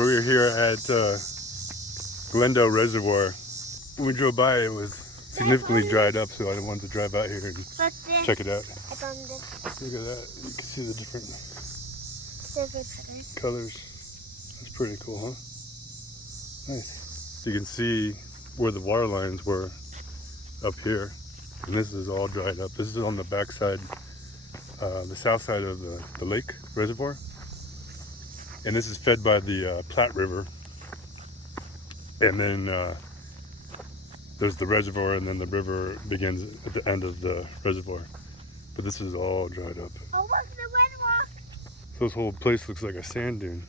We're here at Glendale Reservoir. When we drove by, it was significantly dried up, so I wanted to drive out here and check it out. Look at that. You can see the different colors. That's pretty cool, huh? Nice. You can see where the water lines were up here, and this is all dried up. This is on the back side, the south side of the lake reservoir, and this is fed by the Platte River, and then there's the reservoir, and then the river begins at the end of the reservoir. But this is all dried up. Oh, look, the reservoir! So this whole place looks like a sand dune.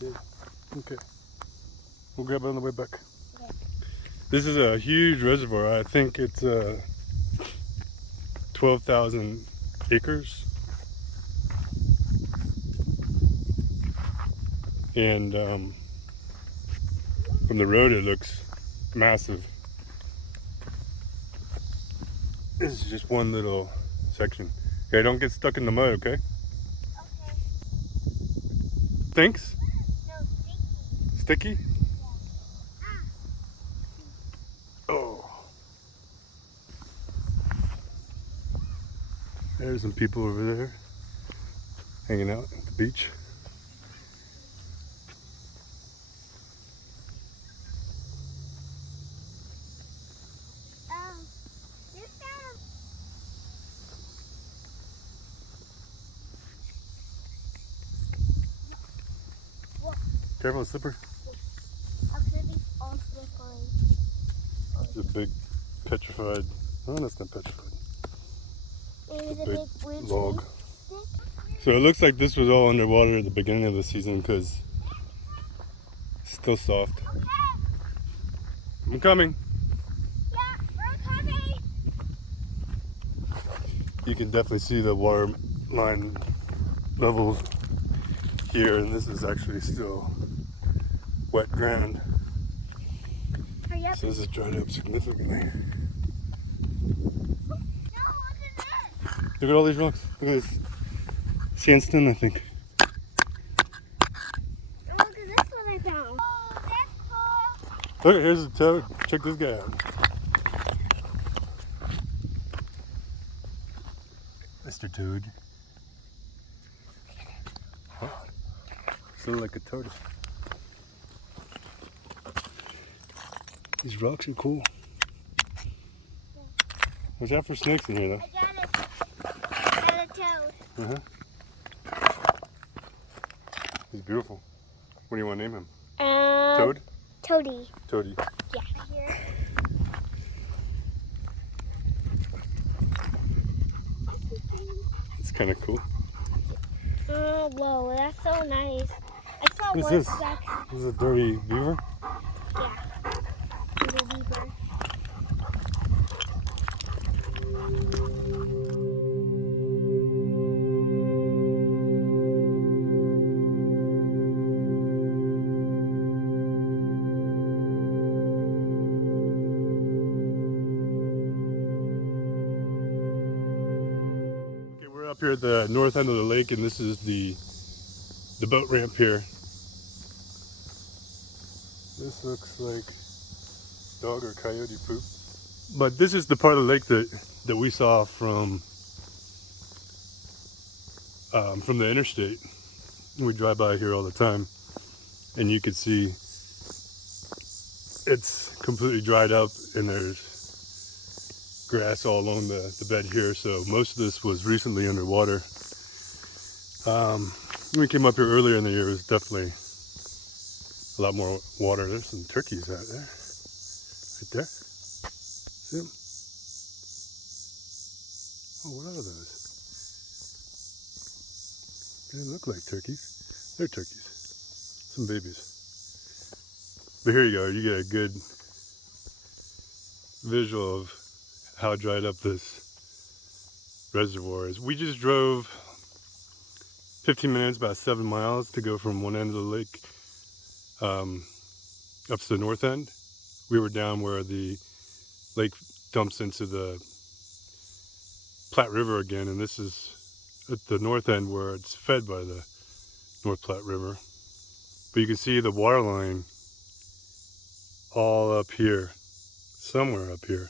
Yeah. Okay. We'll grab it on the way back. Okay. This is a huge reservoir. I think it's 12,000 acres. And from the road it looks massive. This is just one little section. Okay, don't get stuck in the mud, okay? Okay. Thanks? No, Sticky? sticky. Oh. There's some people over there hanging out at the beach. Careful, slipper. It's a big petrified. Oh, that's not petrified. It's a big log. So it looks like this was all underwater at the beginning of the season because it's still soft. Okay. I'm coming. Yeah, we're coming. You can definitely see the water line levels here, and this is actually still wet ground. Hurry up. So this is dried up significantly. No, look at that. Look at all these rocks. Look at this. Sandstone, I think. Oh, look at this one I found. Oh, that's cool. Look, here's a toad. Check this guy out. Mr. Toad. Huh. Sort of like a toad. These rocks are cool. Watch out for snakes in here, though. I got it. I got a toad. Uh-huh. He's beautiful. What do you want to name him? Toad? Toady. Toady. Yeah. Here. It's kind of cool. Oh, whoa, that's so nice. I saw What's one this? back. This is a dirty beaver? Yeah. Little beaver. Okay, we're up here at the north end of the lake, and this is the boat ramp here. This looks like dog or coyote poop. But this is the part of the lake that we saw from the interstate. We drive by here all the time, and you can see it's completely dried up, and there's grass all along the bed here. So most of this was recently underwater. When we came up here earlier in the year, it was definitely a lot more water. There's some turkeys out there. Right there. See them? Oh, what are those? They look like turkeys. They're turkeys. Some babies. But here you go. You get a good visual of how dried up this reservoir is. We just drove 15 minutes, about 7 miles, to go from one end of the lake up to the north end. we were down where the lake dumps into the Platte River again, and this is at the north end where it's fed by the North Platte River. But you can see the water line all up here, somewhere up here.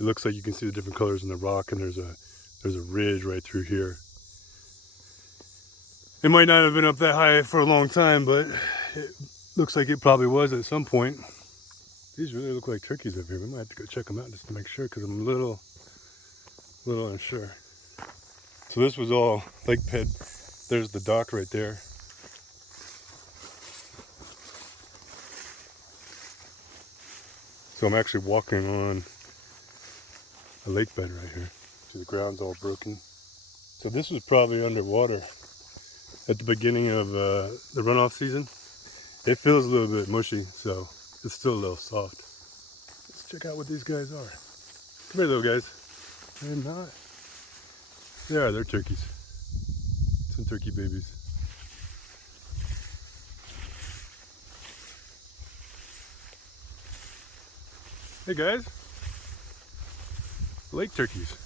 It looks like you can see the different colors in the rock, and there's a ridge right through here. It might not have been up that high for a long time, but it looks like it probably was at some point. These really look like turkeys up here. We might have to go check them out just to make sure, because I'm a little unsure. So this was all lake bed. There's the dock right there. So I'm actually walking on a lake bed right here. See, the ground's all broken. So this was probably underwater at the beginning of the runoff season. It feels a little bit mushy, so it's still a little soft. Let's check out what these guys are. Come here, little guys. They're not. They're turkeys. Some turkey babies. Hey guys. Lake turkeys.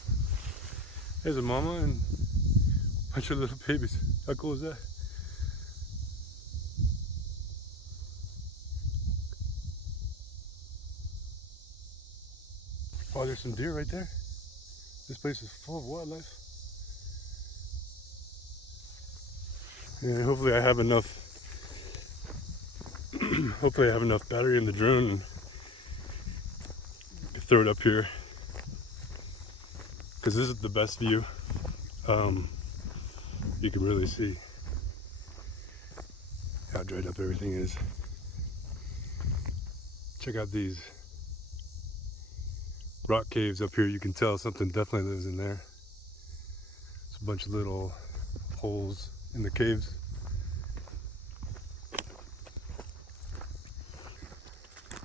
There's a mama and a bunch of little babies. How cool is that? Oh, there's some deer right there. This place is full of wildlife. And hopefully I have enough battery in the drone and throw it up here, because this is the best view. You can really see how dried up everything is. Check out these rock caves up here. You can tell something definitely lives in there. It's a bunch of little holes in the caves.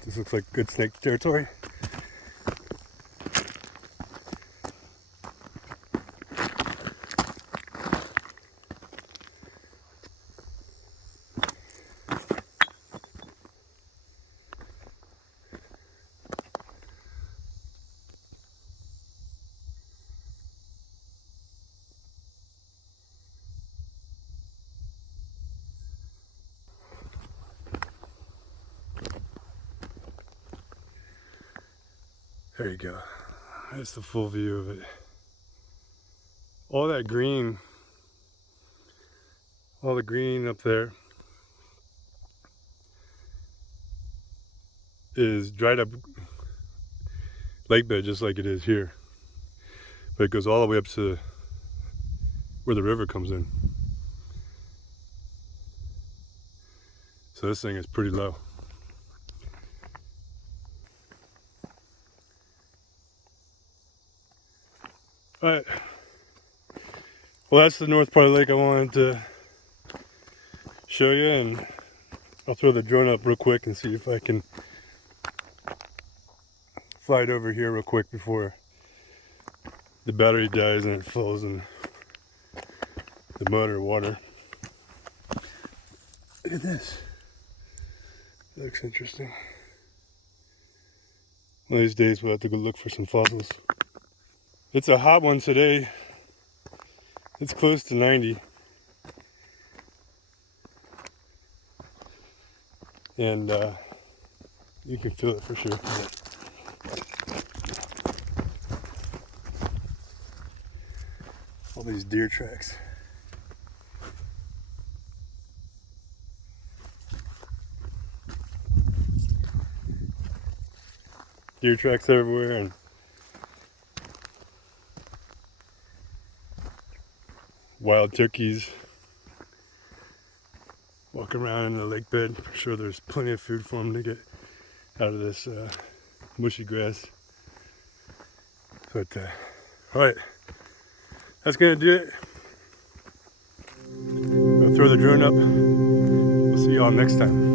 This looks like good snake territory. There you go. That's the full view of it. All that green, all the green up there is dried up lake bed just like it is here. But it goes all the way up to where the river comes in. So this thing is pretty low. Alright. Well, that's the north part of the lake I wanted to show you, and I'll throw the drone up real quick and see if I can fly it over here real quick before the battery dies and it falls in the mud or water. Look at this. That looks interesting. One of these days we'll have to go look for some fossils. It's a hot one today. It's close to 90. And you can feel it for sure. All these deer tracks. Deer tracks everywhere, and wild turkeys walking around in the lake bed. I'm sure there's plenty of food for them to get out of this mushy grass. But alright, that's gonna do it. I'll throw the drone up. We'll see y'all next time.